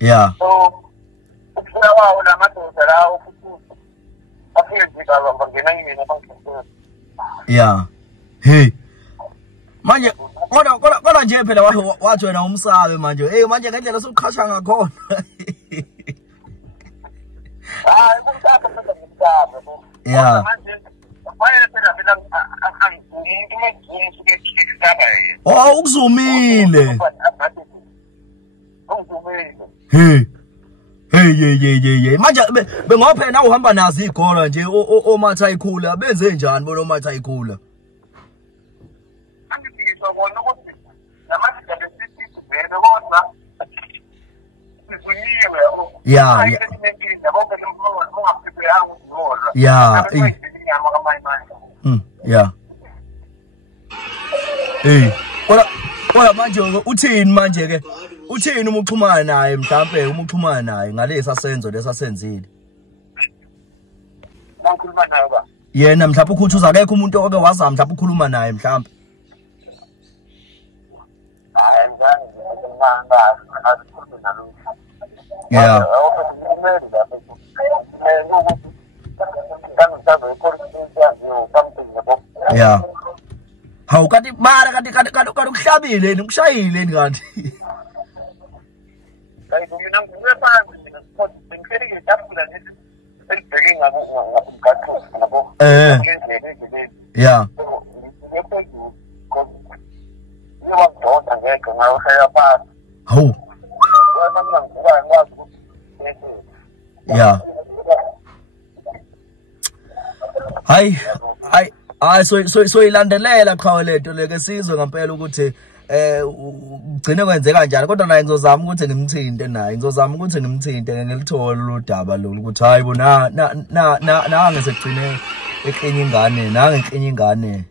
Yeah. So, ukulawa la madoda lawo futhi afike bangena yini bangena. Yeah. Hey. Manje kodwa nje phela wathi wena umsabe manje. Hey manje ngendlela sokuqhasha ngakhona. Hayi umsabe phela umsabe. Yeah. Oh ukuzumile. Hey. Hey manje bengophela na uhamba nazi igora nje omatha ikhula benze njani bona omatha ikhula? Angifike bona ukuthi namathi lesithi sivele kodwa sizunyiwe yeah. Yeah. Yeah. Hey. Kodwa manje uthini manje ke? Uthini uma uxhumana naye mhlambe uma uxhumana naye ngalesa senzo lesasenzile? Ngikhuluma naye ba. Yena mhlawumbe ukhuthuza akekho umuntu oke wazama mhlawumbe ukukhuluma naye mhlawumbe. Yeah. Yeah. Hawu kanti mara kanti ukuhlabile ukushayile kanti. Hayi mina ngiyephansi ngifike ngitafula nje selibheke ngabomgatho ngabo. Yeah. Hawu. Yeah. Hayi so ilandelela qhawe lento leke sizwe ngempela ukuthi ugcine kwenzeka kanjani kodwa naye ngizozama ukuthi ngimthinte naye ngizozama ukuthi ngimthinte ngilithole lo daba lo ukuthi hayi bona na ngesekugcine eklinye ingane nange eklinye ingane.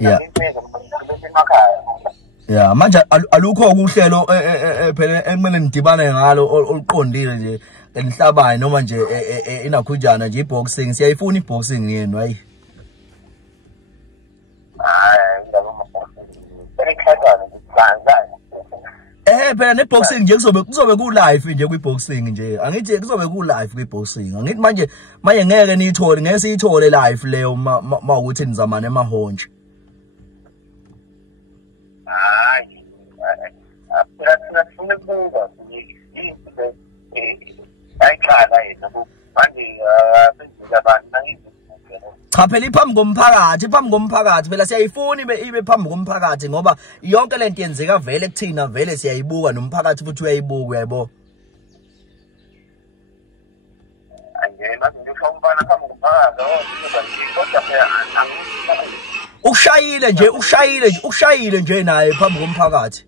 Yeah. Yeah, manje alukho ukuhlelo phela ekumele ngidibane ngalo oluqondile nje enhlabayo noma nje inakhunjana nje iboxing siyayifuna iboxing yenu hayi. Phela neboxing nje kuzobe ku live nje kwiboxing nje angithi kuzobe ku live kwiboxing angithi manje ngeke niyithole ngeke siyithole live leyo mawukuthi nizamana emahonje. Cha phela iphambi komphakathi phela siyayifuna ibe phambi komphakathi ngoba yonke lento yenzeka vele kuthina vele siyayibuka nomphakathi futhi uyayibuka uyayibona. Ushayile nje naye phambi komphakathi.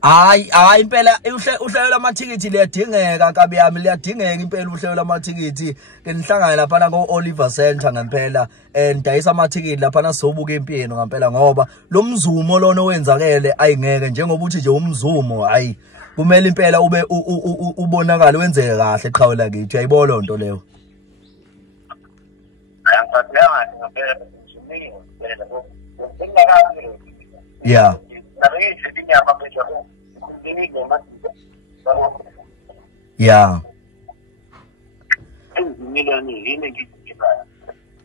Hayi impela uhlelo lamathikithi liyadingeka kabi yami liyadingeka impela uhlelo lamathikithi ngenihlangana lapha ko Oliver Center ngempela ndayisa amathikithi lapha sobuka impilo ngempela ngoba lo mzumo lona owenzakele ayingeke njengoba uthi nje umzumo hayi kumele impela ube ubonakala wenzeke kahle eqhawe lakithi uyayibona lonto leyo. Yeah. Yeah.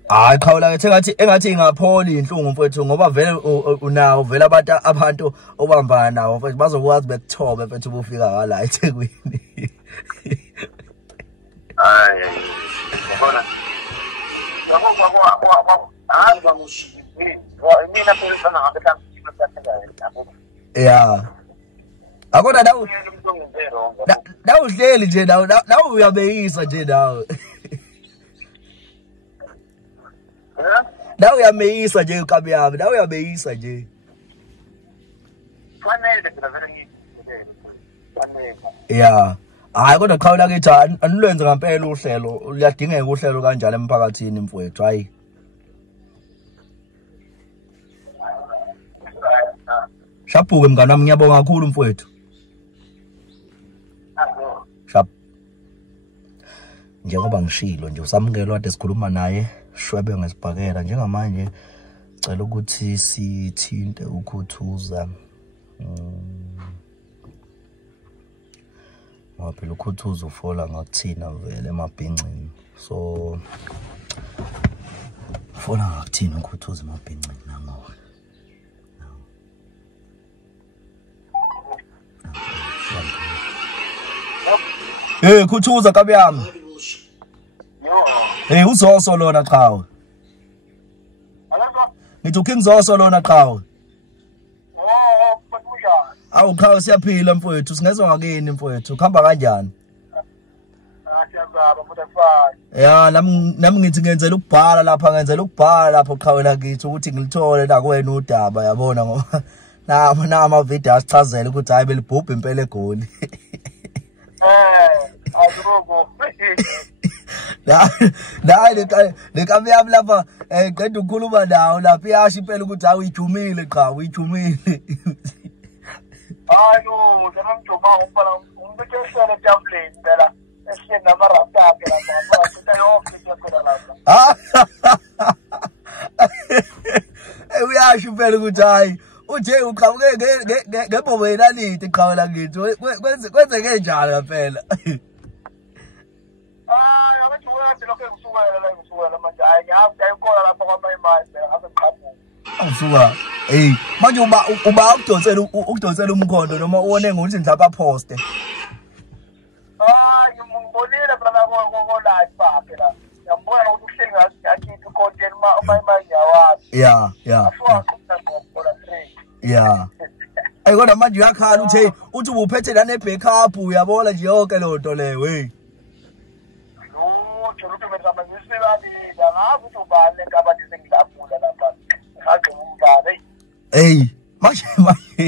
Hayi khawula ke engathi ingapholi inhlungu mfethu ngoba vele unawo vele abantu obambana nawo mfethu bazokwazi bekuthobe mfethu ubufika ngala eThekwini. Hayi ngibona yeah. Akona dawu uhleli nje dawu uyabeyisa nje dawu. Dawu uyameyisa nje ukabi yami, dawu uyabeyisa nje. Fanele phela vele ngithi. Fanele. Yeah. Hayi kodwa khawula kithi anilwenze ngempela uhlelo liyadingeka uhlelo kanjalo emphakathini mfowethu hayi. Shaphuke mngani wami ngiyabonga kakhulu mfowethu. Shap. Njengoba ngishilo nje usamukelo kade sikhuluma naye Shwebe ngesibhakela njengamanje cela ukuthi sithinte uKhuthuza. Ngoba phela uKhuthuza ufola ngakuthina vele emabhincini. So fola ngakuthina uKhuthuza emabhincini nangoba. Hey Khuthuza kabi yami. Hey uZoso lona qhawe. Ngithi uKing Zoso lona qhawe. Awu qhawe siyaphila mfowethu singezwe ngakini mfowethu kuhamba kanjani? Siyazaba futhi afani. Ya nami ngithi ngenzela ukubhala lapho qhawe la ngithi ukuthi ngilithole la kuwena udaba yabona ngoba na amavideo asichazela ukuthi hayi belibhubha impela egoli. Azuko. La lekabi yami lapha qeda ukukhuluma nawo lapha iyasho impela ukuthi hayi uyijumile qha uyijumile. Hayi no, ngamjoba umbala umbeke esele tablet phela esiye namarasta akhe lapha futhi yonke isikole lapha. Uyasho impela ukuthi hayi uthe uqhamuke ngebhobo yenaliti qhawe la ngithi kwenzeke njalo phela. Abathi wena lokho ngisuka manje hayi ngiyakhola lapha kwamayimali ngaseqhamuka. Awusuka manje uba ukudonsela umkhondo noma uone ngokuthi mhlawumbe aposte. Ngibonile phela ko live bakhe la. Ngiyambona ukuthi uhleli ngathi content mayimali yawazi. Yeah. Afuwa ngibona straight. Yeah. Kodwa manje uyakhala uthi ubuphethe la ne-backup uyabona nje yonke lo nto leyo hey. Uthi benza manje ngazi ukuthi ubani ngabani sengilapula lapha. Ngaqe umbale. Hey, manje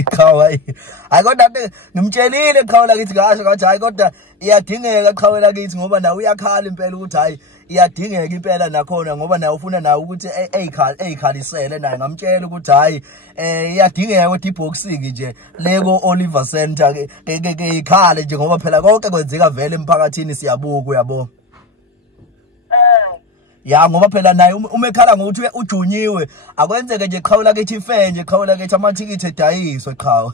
qhawe hayi kodwa ngimtshelile qhawe la kithi ngasho ngathi hayi kodwa iyadingeka qhawe la kithi ngoba nawe uyakhala impela ukuthi hayi iyadingeka impela nakhona ngoba nawe ufuna nawe ukuthi eyikhalisele naye ngamtshela ukuthi hayi iyadingeka ukuthi iboxing nje leko Oliver Center ke ikhale nje ngoba phela konke kwenzeka vele emphakathini siyabuka uyabo. Ya ngoba phela naye uma ekhala ngokuthi ujunyiwe akwenzeke nje qhawe lakithi ife nje qhawe lakithi amathikithi edayiswe qhawe.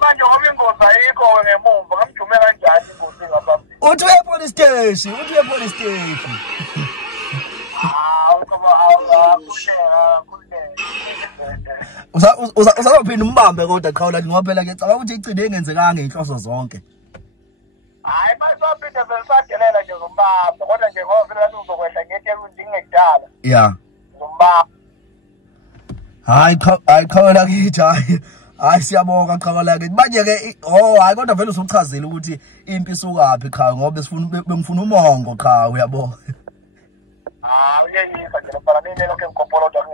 Manje ngoba ingozi ayikho ngemumva ngamjume kanjani ingozi ngapha. Uthi uye police station. Usazophinda umbambe kodwa qhawe lathi ngoba phela ngicabanga ukuthi icinde engenzekanga inhloso zonke. Hayi masophinda velisadelela nje ngombamba kodwa nje ngoba vele lathi uzokwehla ngethela undingekudala. Yeah. Ngombamba. Hayi qhawe lakithi hayi siyabonga qhawe lakithi manje ke hayi kodwa vele usuchazile ukuthi impi isukaphi qhawe ngoba bengifuna umongo qhawe uyabona. Uyayisa nje phela nini lokho engikopolodwa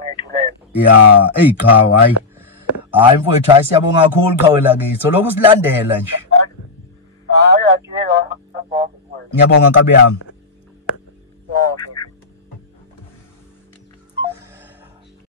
ngithulele. Yeah, qhawe hayi mfowethu hayi siyabonga kakhulu qhawe lakithi so lokhu silandela nje. Hayi akuyeka. Ngiyabonga nkabi yami.